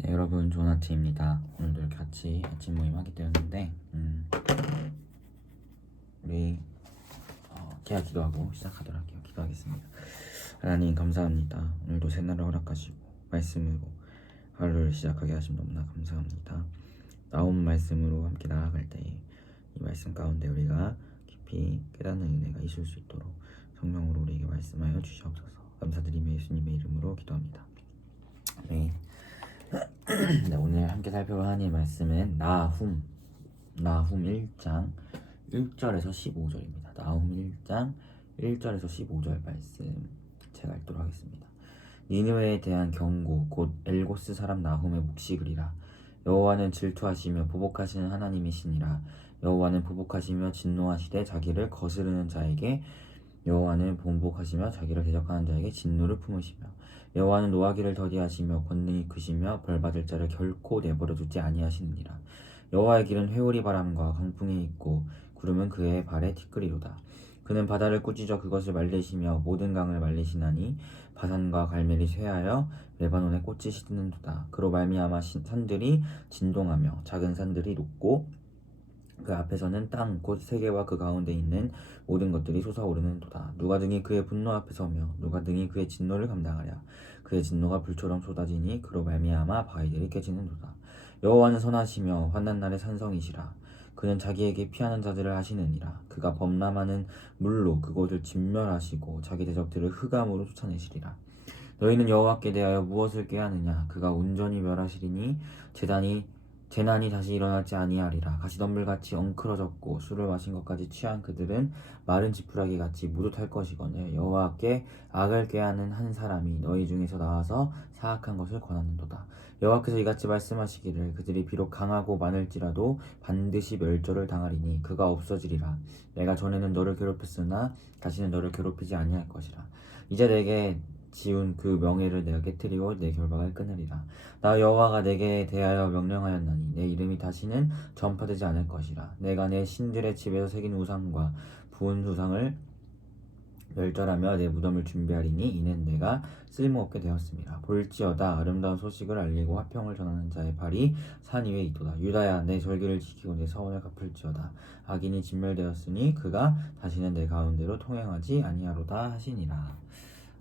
네, 여러분 좋은 아침입니다. 오늘도 이렇게 같이 아침 모임 하게 되었는데 우리 제가 기도하고 시작하도록 할게요. 기도하겠습니다. 하나님 감사합니다. 오늘도 새날을 허락하시고 말씀으로 하루를 시작하게 하심 너무나 감사합니다. 나온 말씀으로 함께 나아갈 때에 이 말씀 가운데 우리가 깊이 깨닫는 은혜가 있을 수 있도록 성령으로 우리에게 말씀하여 주시옵소서. 감사드리며 예수님의 이름으로 기도합니다. 네. 네, 오늘 함께 살펴볼 하나님의 말씀은 나훔 1장 1절에서 15절입니다. 나훔 1장 1절에서 15절 말씀 제가 읽도록 하겠습니다. 니느웨에 대한 경고 곧 엘고스 사람 나훔의 묵시그리라. 여호와는 질투하시며 보복하시는 하나님이시니라. 여호와는 보복하시며 진노하시되 자기를 거스르는 자에게 여호와는 본복하시며 자기를 대적하는 자에게 진노를 품으시며 여호와는 노하기를 더디하시며 권능이 크시며 벌받을 자를 결코 내버려 두지 아니하시느니라. 여호와의 길은 회오리 바람과 강풍이 있고 구름은 그의 발에 티끌이로다. 그는 바다를 꾸짖어 그것을 말리시며 모든 강을 말리시나니 바산과 갈멜이 쇠하여 레바논의 꽃이 시드는도다. 그로 말미암아 산들이 진동하며 작은 산들이 녹고 그 앞에서는 땅 곧 세계와 그 가운데 있는 모든 것들이 솟아오르는도다. 누가 등이 그의 분노 앞에 서며 누가 등이 그의 진노를 감당하랴. 그의 진노가 불처럼 쏟아지니 그로 말미암아 바위들이 깨지는도다. 여호와는 선하시며 환난 날의 산성이시라. 그는 자기에게 피하는 자들을 하시느니라. 그가 범람하는 물로 그곳을 진멸하시고 자기 대적들을 흑암으로 쫓아내시리라. 너희는 여호와께 대하여 무엇을 꾀하느냐. 그가 온전히 멸하시리니 재난이 다시 일어나지 아니하리라. 가시덤불같이 엉클어졌고 술을 마신 것까지 취한 그들은 마른 지푸라기같이 모두 탈 것이거늘 여호와께 악을 꾀하는 한 사람이 너희 중에서 나와서 사악한 것을 권하는도다. 여호와께서 이같이 말씀하시기를 그들이 비록 강하고 많을지라도 반드시 멸절을 당하리니 그가 없어지리라. 내가 전에는 너를 괴롭혔으나 다시는 너를 괴롭히지 아니할 것이라. 이제 내게 지운 그 명예를 내가 깨뜨리고 내 결박을 끊으리라. 나 여호와가 내게 대하여 명령하였나니 내 이름이 다시는 전파되지 않을 것이라. 내가 내 신들의 집에서 새긴 우상과 부은 우상을 멸절하며 내 무덤을 준비하리니 이는 내가 쓸모없게 되었습니다. 볼지어다 아름다운 소식을 알리고 화평을 전하는 자의 발이 산 위에 있도다. 유다야 내 절기를 지키고 내 서원을 갚을지어다. 악인이 진멸되었으니 그가 다시는 내 가운데로 통행하지 아니하로다 하시니라.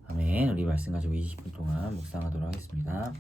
아멘. 우리 말씀 가지고 20분 동안 묵상하도록 하겠습니다.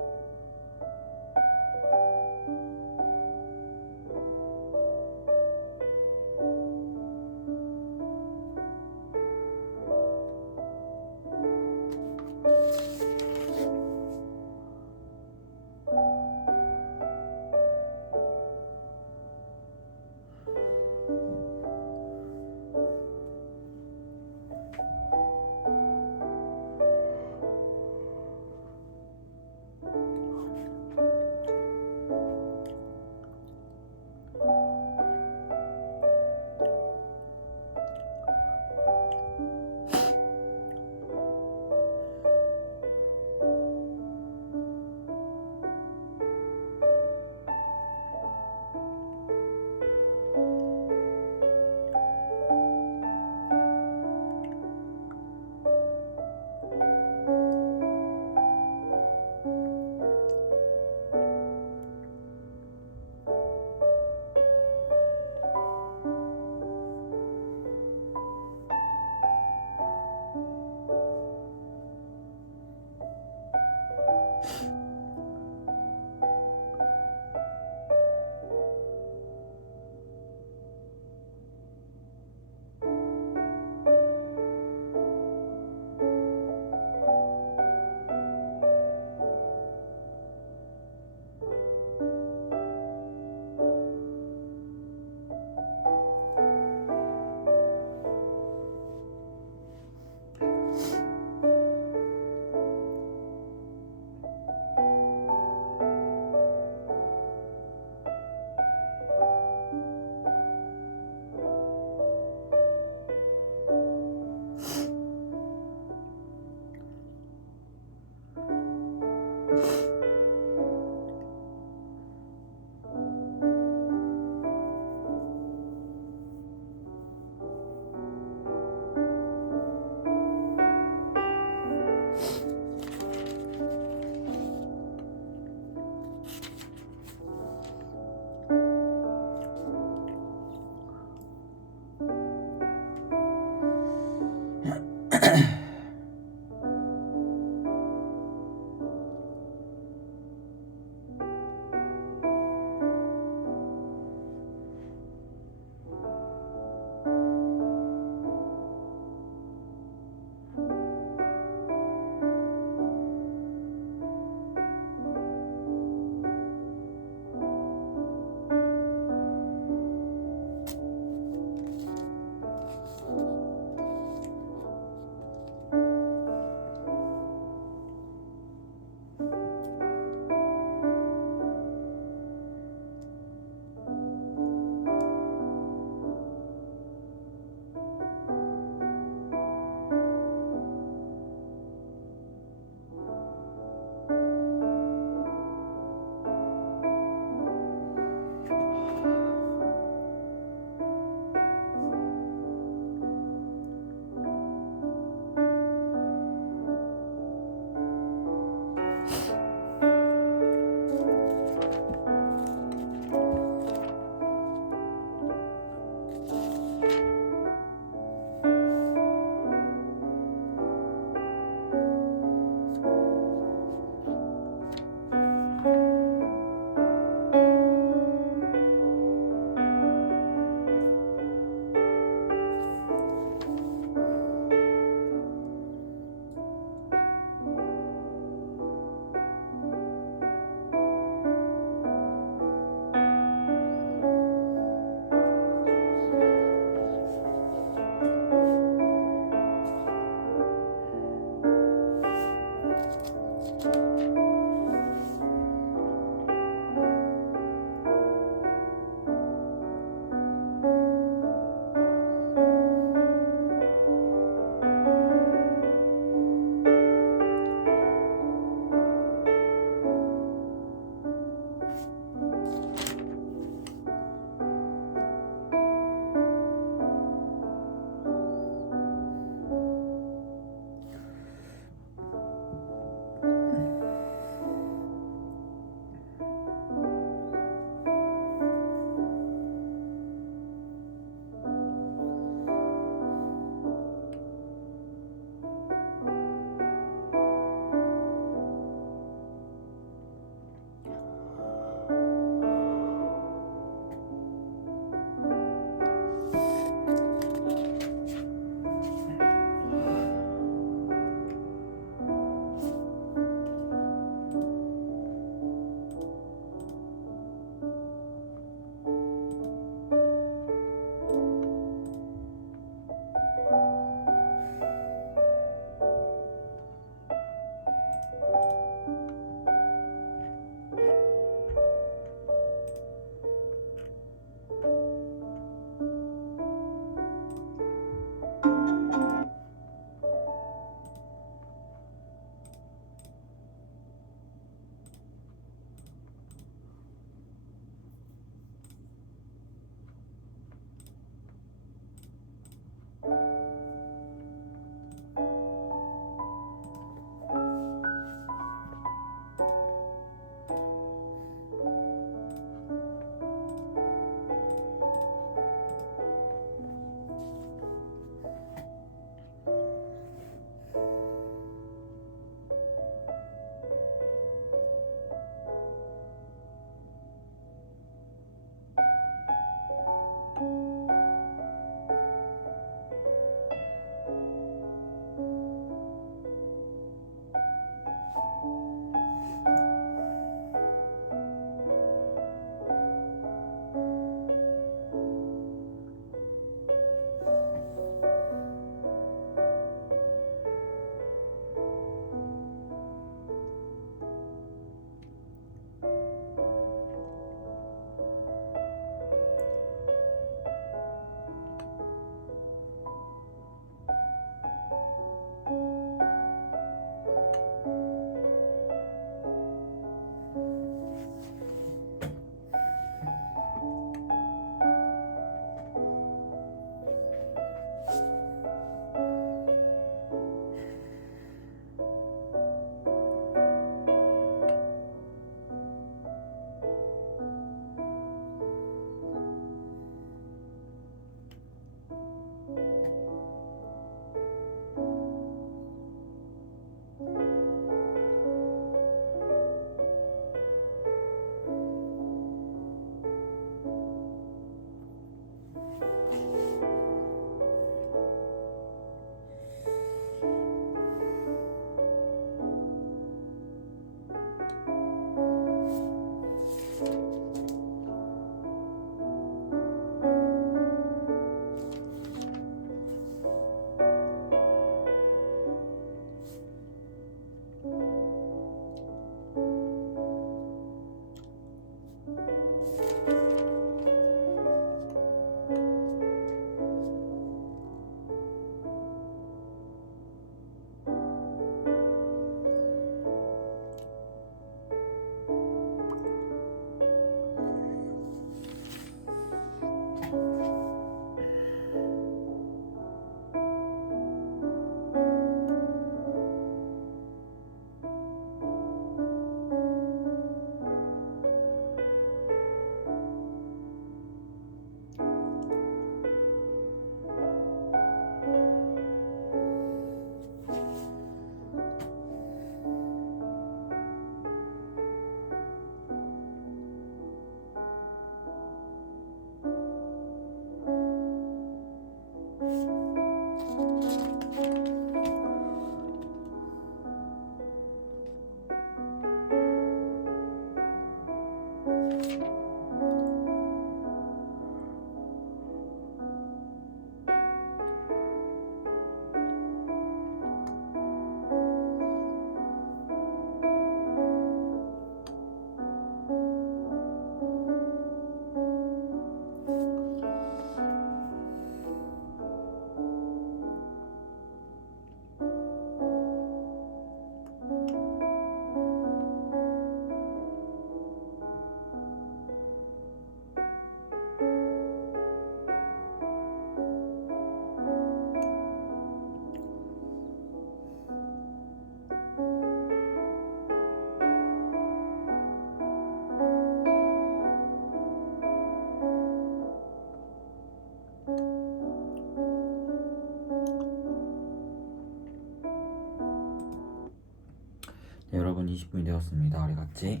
네, 여러분 20분이 되었습니다. 우리 같이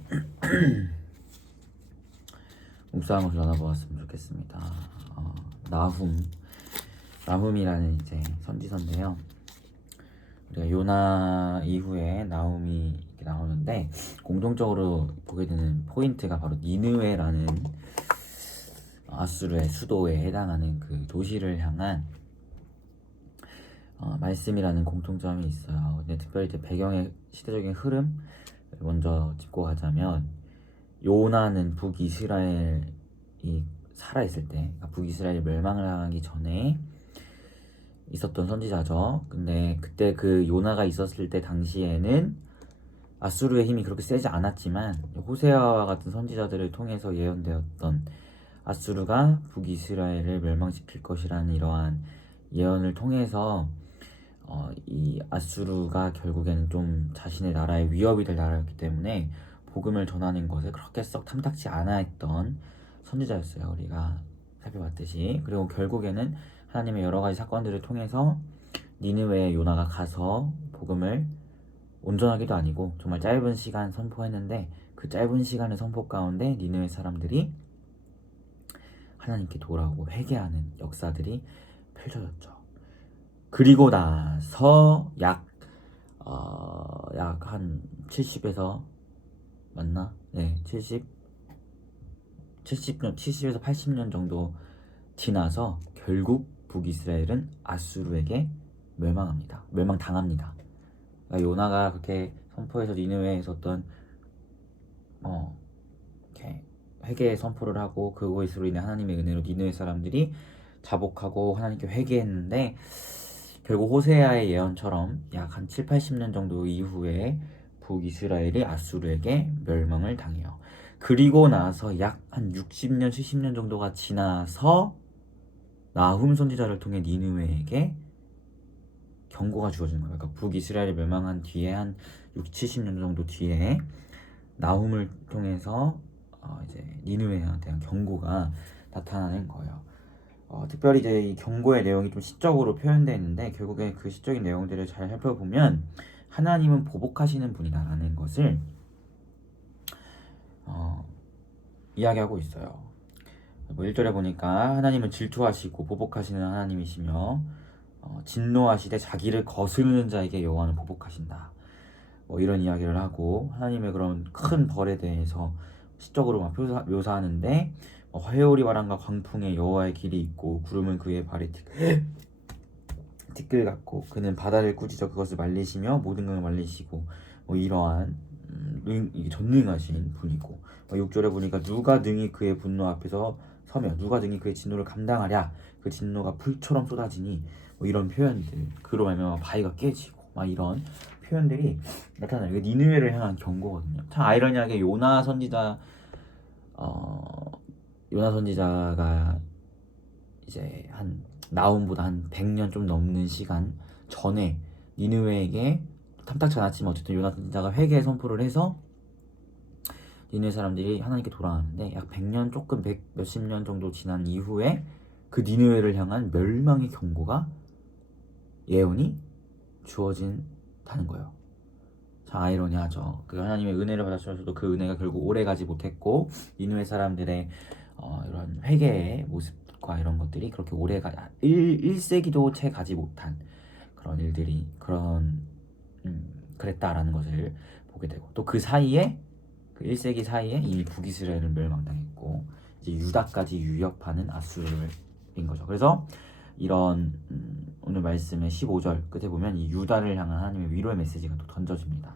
묵상을 나눠보았으면 좋겠습니다. 나훔이라는 이제 선지서인데요. 우리가 요나 이후에 나훔이 이렇게 나오는데 공통적으로 보게 되는 포인트가 바로 니느웨라는 아수르의 수도에 해당하는 그 도시를 향한 말씀이라는 공통점이 있어요. 근데 특별히 이제 배경의 시대적인 흐름 먼저 짚고 가자면, 요나는 북이스라엘이 살아있을 때, 그러니까 북이스라엘이 멸망을 하기 전에 있었던 선지자죠. 근데 그때 그 요나가 있었을 때 당시에는 아수르의 힘이 그렇게 세지 않았지만 호세아와 같은 선지자들을 통해서 예언되었던 아수르가 북이스라엘을 멸망시킬 것이라는 이러한 예언을 통해서 이 아수르가 결국에는 좀 자신의 나라의 위협이 될 나라였기 때문에 복음을 전하는 것에 그렇게 썩 탐탁지 않아 했던 선지자였어요. 우리가 살펴봤듯이. 그리고 결국에는 하나님의 여러 가지 사건들을 통해서 니느웨에 요나가 가서 복음을 온전하게도 아니고 정말 짧은 시간 선포했는데, 그 짧은 시간의 선포 가운데 니느웨 사람들이 하나님께 돌아오고 회개하는 역사들이 펼쳐졌죠. 그리고 나서 약 한 70에서 맞나? 네, 70에서 80년 정도 지나서 결국 북이스라엘은 아수르에게 멸망당합니다. 그러니까 요나가 그렇게 선포해서 니느웨에 있었던 이렇게 회개의 선포를 하고 그것으로 인해 하나님의 은혜로 니느웨 사람들이 자복하고 하나님께 회개했는데, 결국 호세아의 예언처럼 약 한 7, 80년 정도 이후에 북이스라엘이 아수르에게 멸망을 당해요. 그리고 나서 약 한 60년, 70년 정도가 지나서 나훔 선지자를 통해 니느웨에게 경고가 주어지는 거예요. 그러니까 북이스라엘이 멸망한 뒤에 한 6, 70년 정도 뒤에 나훔을 통해서 이제 니느웨에 대한 경고가 나타나는 거예요. 특별히 이제 이 경고의 내용이 좀 시적으로 표현되어 있는데, 결국에 그 시적인 내용들을 잘 살펴보면 하나님은 보복하시는 분이다라는 것을 이야기하고 있어요. 1절에 보니까 하나님은 질투하시고 보복하시는 하나님이시며 진노하시되 자기를 거스르는 자에게 여호와는 보복하신다. 이런 이야기를 하고, 하나님의 그런 큰 벌에 대해서 시적으로 막 묘사하는데, 회오리 바람과 광풍에 여호와의 길이 있고 구름은 그의 발에 티끌 같고 그는 바다를 꾸짖어 그것을 말리시며 모든 것을 말리시고 이러한 전능하신 분이고, 6절에 보니까 누가 능히 그의 분노 앞에서 서며 누가 능히 그의 진노를 감당하랴, 그 진노가 불처럼 쏟아지니 이런 표현들, 그로 말미암아 바위가 깨지고 이런 표현들이 나타나요. 이게 니느웨를 향한 경고거든요. 참 아이러니하게 요나 선지자가 이제 한 나훔보다 한 100년 좀 넘는 시간 전에 니느웨에게 탐탁치 않았지만 어쨌든 요나 선지자가 회개 선포를 해서 니느웨 사람들이 하나님께 돌아가는데, 약 100년 조금 몇십 년 정도 지난 이후에 그 니느웨를 향한 멸망의 경고가 예언이 주어진다는 거예요. 참 아이러니하죠. 그 하나님의 은혜를 받았으면서도 그 은혜가 결국 오래가지 못했고, 니느웨 사람들의 이런 회개의 모습과 이런 것들이 그렇게 오래가 1세기도 채 가지 못한 그런 일들이 그랬다라는 것을 보게 되고, 또 그 사이에 그 1세기 사이에 이미 북이스라엘은 멸망당했고 이제 유다까지 유협하는 아수르인 거죠. 그래서 이런 오늘 말씀의 15절 끝에 보면 이 유다를 향한 하나님의 위로의 메시지가 또 던져집니다.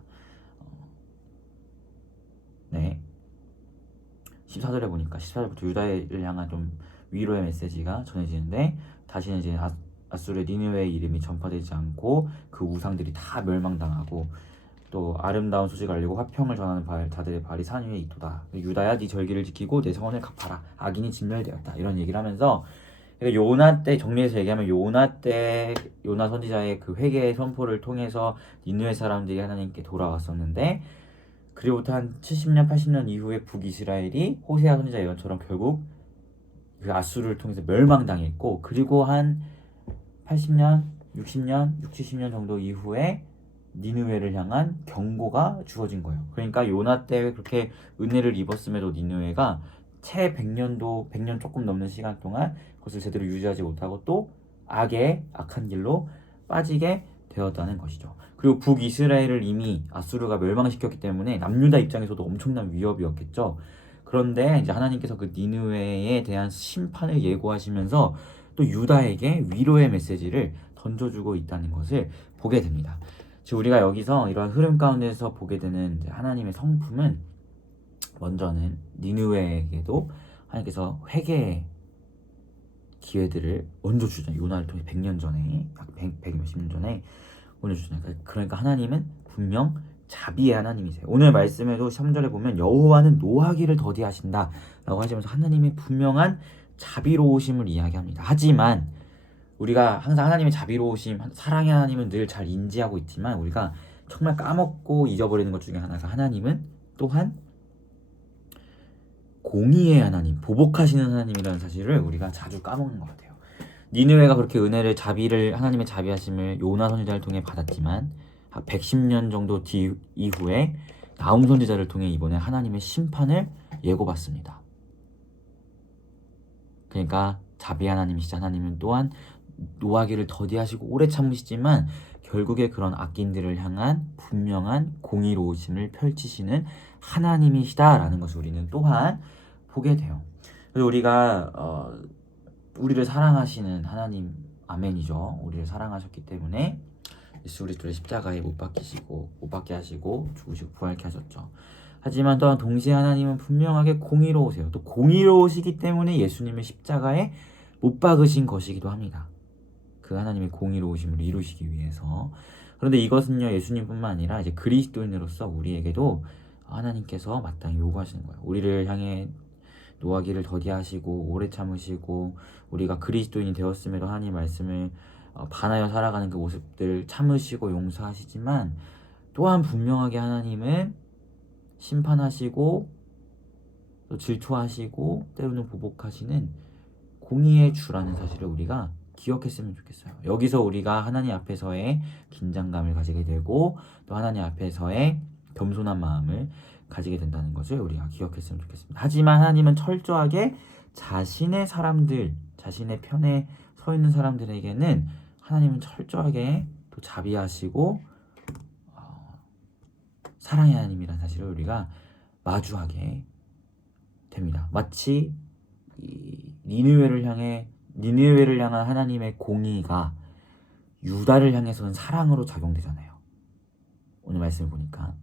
네, 14절에 보니까 14절부터 유다를 향한 좀 위로의 메시지가 전해지는데, 다시는 이제 아수르의 니느웨의 이름이 전파되지 않고 그 우상들이 다 멸망당하고, 또 아름다운 소식을 알리고 화평을 전하는 자들의 발이 산 위에 있도다. 유다야, 네 절기를 지키고 내 성원을 갚아라. 악인이 진멸되었다. 이런 얘기를 하면서, 그러니까 요나 때, 정리해서 얘기하면 요나 때 요나 선지자의 그 회개의 선포를 통해서 니느웨 사람들이 하나님께 돌아왔었는데, 그리고부터 한 70년, 80년 이후에 북이스라엘이 호세아 선지자 예언처럼 결국 그 아수르를 통해서 멸망당했고, 그리고 한 80년, 60년, 70년 정도 이후에 니느웨를 향한 경고가 주어진 거예요. 그러니까 요나 때 그렇게 은혜를 입었음에도 니느웨가 채 100년 조금 넘는 시간 동안 그것을 제대로 유지하지 못하고 또 악한 길로 빠지게 되었다는 것이죠. 그리고 북이스라엘을 이미 아수르가 멸망시켰기 때문에 남유다 입장에서도 엄청난 위협이었겠죠. 그런데 이제 하나님께서 그 니느웨에 대한 심판을 예고하시면서 또 유다에게 위로의 메시지를 던져주고 있다는 것을 보게 됩니다. 즉 우리가 여기서 이러한 흐름 가운데서 보게 되는 하나님의 성품은 먼저는 니느웨에게도 하나님께서 회개의 기회들을 먼저 주잖아요. 요나를 통해 100년 전에, 100 몇십 년 전에 먼저 주잖아요. 그러니까 하나님은 분명 자비의 하나님이세요. 오늘 말씀에도 3절에 보면 여호와는 노하기를 더디하신다 라고 하시면서 하나님의 분명한 자비로우심을 이야기합니다. 하지만 우리가 항상 하나님의 자비로우심, 사랑의 하나님은 늘 잘 인지하고 있지만 우리가 정말 까먹고 잊어버리는 것 중에 하나가 하나님은 또한 공의의 하나님, 보복하시는 하나님이라는 사실을 우리가 자주 까먹는 것 같아요. 니느웨가 그렇게 은혜를 하나님의 자비하심을 요나 선지자를 통해 받았지만 110년 정도 이후에 나훔 선지자를 통해 이번에 하나님의 심판을 예고받습니다. 그러니까 자비 하나님이시자 하나님은 또한 노하기를 더디하시고 오래 참으시지만 결국에 그런 악인들을 향한 분명한 공의로우심을 펼치시는 하나님이시다라는 것을 우리는 또한 보게 돼요. 그래서 우리가 우리를 사랑하시는 하나님, 아멘이죠. 우리를 사랑하셨기 때문에 예수 그리스도의 십자가에 못 박게 하시고 죽으시고 부활케 하셨죠. 하지만 또한 동시에 하나님은 분명하게 공의로우세요. 또 공의로우시기 때문에 예수님을 십자가에 못 박으신 것이기도 합니다. 그 하나님의 공의로우심을 이루시기 위해서. 그런데 이것은요, 예수님뿐만 아니라 이제 그리스도인으로서 우리에게도 하나님께서 마땅히 요구하시는 거예요. 우리를 향해 노하기를 더디하시고 오래 참으시고 우리가 그리스도인이 되었음에도 하나님 말씀을 반하여 살아가는 그 모습들 참으시고 용서하시지만 또한 분명하게 하나님은 심판하시고 또 질투하시고 때로는 보복하시는 공의의 주라는 사실을 우리가 기억했으면 좋겠어요. 여기서 우리가 하나님 앞에서의 긴장감을 가지게 되고 또 하나님 앞에서의 겸손한 마음을 가지게 된다는 것을 우리가 기억했으면 좋겠습니다. 하지만 하나님은 철저하게 자신의 편에 서 있는 사람들에게는 하나님은 철저하게 또 자비하시고 사랑의 하나님이라는 사실을 우리가 마주하게 됩니다. 마치 니느웨를 향한 하나님의 공의가 유다를 향해서는 사랑으로 작용되잖아요. 오늘 말씀을 보니까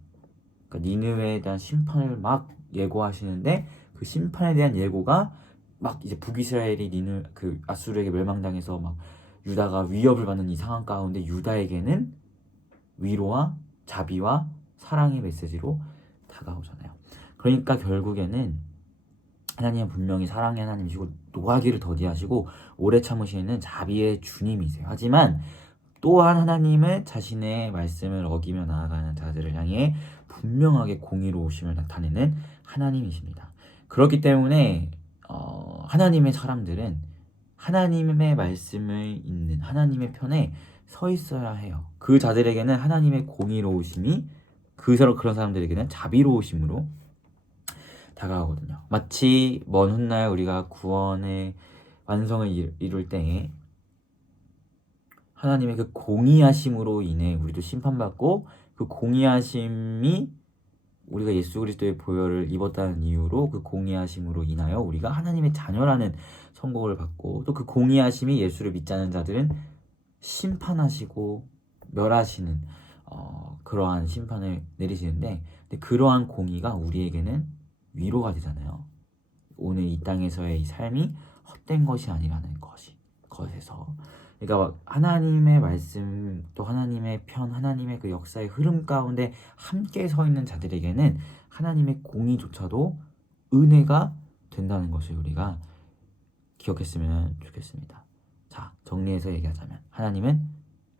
그러니까 니느웨에 대한 심판을 막 예고하시는데 그 심판에 대한 예고가 막 이제 북이스라엘이 그 아수르에게 멸망당해서 막 유다가 위협을 받는 이 상황 가운데 유다에게는 위로와 자비와 사랑의 메시지로 다가오잖아요. 그러니까 결국에는 하나님은 분명히 사랑의 하나님이시고 노하기를 더디하시고 오래 참으시는 자비의 주님이세요. 하지만 또한 하나님은 자신의 말씀을 어기며 나아가는 자들을 향해 분명하게 공의로우심을 나타내는 하나님이십니다. 그렇기 때문에 하나님의 사람들은 하나님의 말씀을 읽는 하나님의 편에 서 있어야 해요. 그 자들에게는 하나님의 공의로우심이 그런 사람들에게는 자비로우심으로 다가오거든요. 마치 먼 훗날 우리가 구원의 완성을 이룰 때에 하나님의 그 공의하심으로 인해 우리도 심판받고 그 공의하심이 우리가 예수 그리스도의 보혈을 입었다는 이유로 그 공의하심으로 인하여 우리가 하나님의 자녀라는 선고를 받고 또 그 공의하심이 예수를 믿지 않는 자들은 심판하시고 멸하시는 그러한 심판을 내리시는데 근데 그러한 공의가 우리에게는 위로가 되잖아요. 오늘 이 땅에서의 이 삶이 헛된 것이 아니라는 것에서 그러니까 하나님의 말씀 또 하나님의 편 하나님의 그 역사의 흐름 가운데 함께 서 있는 자들에게는 하나님의 공의조차도 은혜가 된다는 것을 우리가 기억했으면 좋겠습니다. 자, 정리해서 얘기하자면 하나님은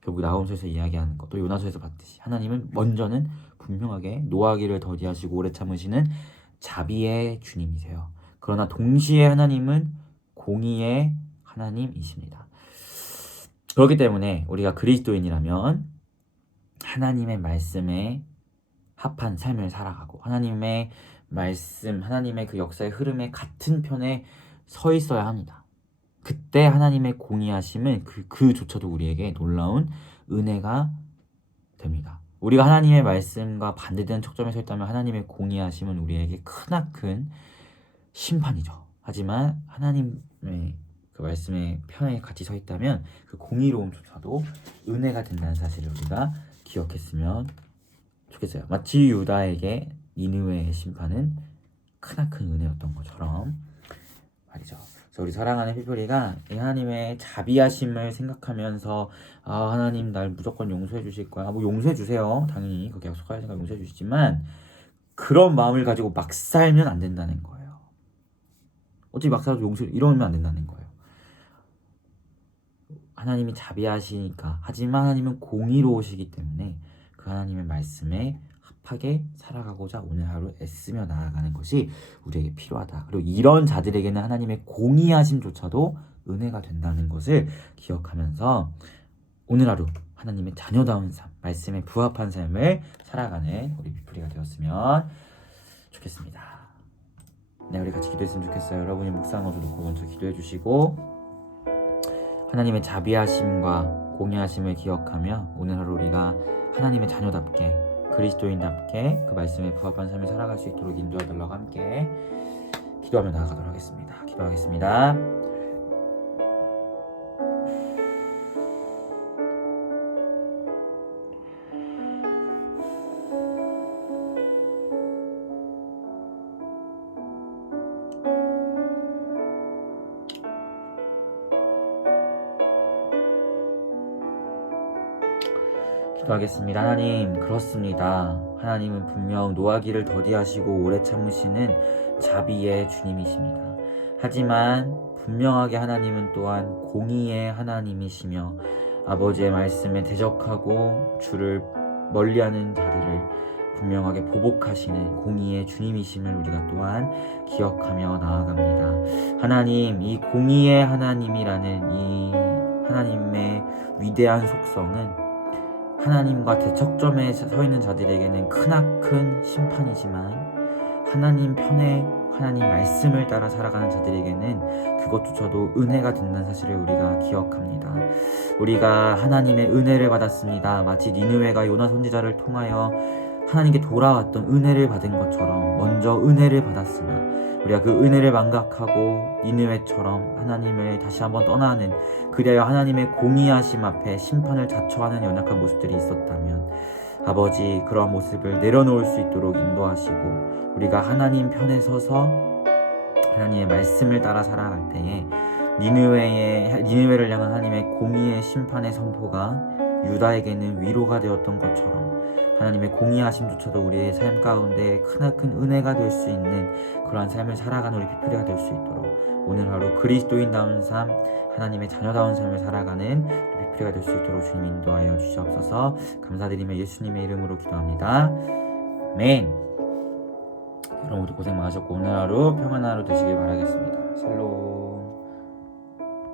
결국 나홈서에서 이야기하는 것 또 요나서에서 봤듯이 하나님은 먼저는 분명하게 노하기를 더디하시고 오래 참으시는 자비의 주님이세요. 그러나 동시에 하나님은 공의의 하나님이십니다. 그렇기 때문에 우리가 그리스도인이라면 하나님의 말씀에 합한 삶을 살아가고 하나님의 말씀, 하나님의 그 역사의 흐름에 같은 편에 서 있어야 합니다. 그때 하나님의 공의하심은 그조차도 우리에게 놀라운 은혜가 됩니다. 우리가 하나님의 말씀과 반대되는 척점에 서 있다면 하나님의 공의하심은 우리에게 크나큰 심판이죠. 하지만 하나님의 그 말씀의 편에 같이 서 있다면 그 공의로움조차도 은혜가 된다는 사실을 우리가 기억했으면 좋겠어요. 마치 유다에게 니느웨의 심판은 크나큰 은혜였던 것처럼 말이죠. 그래서 우리 사랑하는 피플이가 하나님의 자비하심을 생각하면서 하나님 날 무조건 용서해 주실 거야. 뭐 용서해 주세요. 당연히 그렇게 약속하시니까 용서해 주시지만 그런 마음을 가지고 막 살면 안 된다는 거예요. 어차피 막 살아도 용서 이러면 안 된다는 거예요. 하나님이 자비하시니까 하지만 하나님은 공의로우시기 때문에 그 하나님의 말씀에 합하게 살아가고자 오늘 하루 애쓰며 나아가는 것이 우리에게 필요하다. 그리고 이런 자들에게는 하나님의 공의하심조차도 은혜가 된다는 것을 기억하면서 오늘 하루 하나님의 자녀다운 삶, 말씀에 부합한 삶을 살아가는 우리 피플이가 되었으면 좋겠습니다. 네, 우리 같이 기도했으면 좋겠어요. 여러분이 묵상어도 놓고 먼저 기도해 주시고 하나님의 자비하심과 공의하심을 기억하며 오늘 하루 우리가 하나님의 자녀답게 그리스도인답게 그 말씀에 부합한 삶을 살아갈 수 있도록 인도해달라고 함께 기도하며 나아가도록 하겠습니다. 기도하겠습니다. 기도하겠습니다. 하나님, 그렇습니다. 하나님은 분명 노하기를 더디하시고 오래 참으시는 자비의 주님이십니다. 하지만 분명하게 하나님은 또한 공의의 하나님이시며 아버지의 말씀에 대적하고 주를 멀리하는 자들을 분명하게 보복하시는 공의의 주님이심을 우리가 또한 기억하며 나아갑니다. 하나님, 이 공의의 하나님이라는 이 하나님의 위대한 속성은 하나님과 대척점에 서 있는 자들에게는 크나큰 심판이지만 하나님 편에 하나님 말씀을 따라 살아가는 자들에게는 그것조차도 은혜가 된다는 사실을 우리가 기억합니다. 우리가 하나님의 은혜를 받았습니다. 마치 니느웨가 요나 선지자를 통하여 하나님께 돌아왔던 은혜를 받은 것처럼 먼저 은혜를 받았으나 우리가 그 은혜를 망각하고 니느웨처럼 하나님을 다시 한번 떠나는 그리하여 하나님의 공의하심 앞에 심판을 자처하는 연약한 모습들이 있었다면 아버지 그러한 모습을 내려놓을 수 있도록 인도하시고 우리가 하나님 편에 서서 하나님의 말씀을 따라 살아갈 때에 니느웨를 향한 하나님의 공의의 심판의 선포가 유다에게는 위로가 되었던 것처럼 하나님의 공의하심조차도 우리의 삶 가운데 크나큰 은혜가 될 수 있는 그러한 삶을 살아가는 우리 피플이가 될 수 있도록 오늘 하루 그리스도인다운 삶, 하나님의 자녀다운 삶을 살아가는 우리 피플이가 될 수 있도록 주님 인도하여 주시옵소서. 감사드리며 예수님의 이름으로 기도합니다. 아멘. 여러분 모두 고생 많으셨고 오늘 하루 평안한 하루 되시길 바라겠습니다. 샬롬.